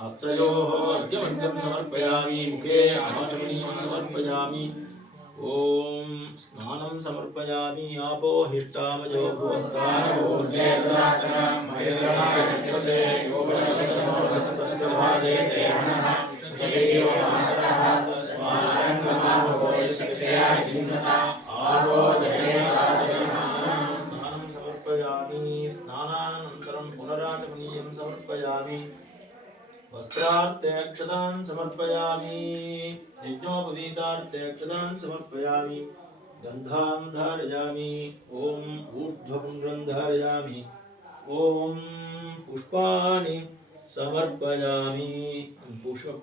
हस्तयोः अर्घ्यमर्घ्यं समर्पयामि मुखे आचमनीयं समर्पयामि ॐ स्नानं समर्पयामि, आपो हिष्टामयो भुवस्तायो। चक्षुषे योगशक्तस्य भाजे हनः शरीरो मातरः तस्मात् ब्रह्माभवयस्या हिन्नता स्नानं समर्पयामि, स्नानानन्तरं पुनराचमनीयं समर्पयामि। वस्त्रार्थे समर्पयामि। यज्ञोपवीतार्थे समर्पयामि। गन्धान् धारयामि। ॐ ऊर्ध्वपुण्ड्रं धारयामि ॐ पुष्पाणि समर्पयामि। पुष्प।